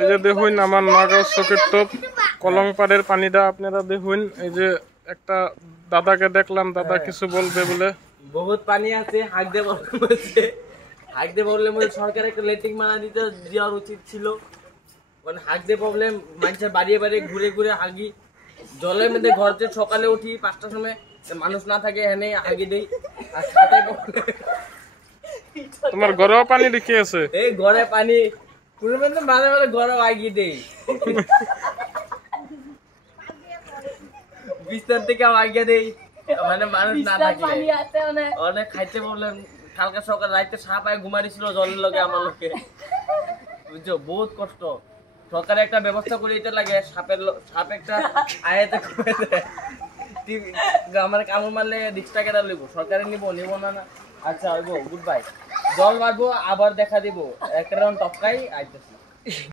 এই যে দেখুন আমার নগাঁও চকের টপ কলংপাড়ের পানিটা আপনারা দেখুন। এই যে একটা দাদাকে দেখলাম, দাদা কিছু বলবে বলে। বহুত পানি আছে, হাঁকতে প্রবলেম হচ্ছে সরকার একটা লেট্রিন বানা দিতে দেওয়ার উচিত ছিল। মানে হাঁকতে প্রবলেম, মানুষের বাড়িয়ে বাড়িয়ে ঘুরে ঘুরে হাগি। জলের মধ্যে ঘরতে সকালে উঠি 5টার সময়, মানুষ না থাকে এখানে হাগি দেই। আর সাথে তোমার ঘরেও পানি দেখি আছে? এই ঘরে পানি মাঝে মাঝে ঘরেও আগিয়ে দেই, বিস্তার থেকে আগিয়ে দেই। মানে মানুষ না থাকে অনেক খাইতে প্রবলেম। কালকে সকাল রাইতে সাপ আয় ঘুমাইছিল জলের লগে আমার লোকে, বুঝছো? বহুত কষ্ট। সরকারে একটা ব্যবস্থা করে দিতে লাগে, সাপ একটা আয়াতে আমার কামড় মারলে রিক্সা কেটে লিব, সরকারে নিব না না। আচ্ছা হইব, গুড বাই। জল মারবো আবার দেখা দিব, একটা রাউন্ড টপকাই আইতেছি।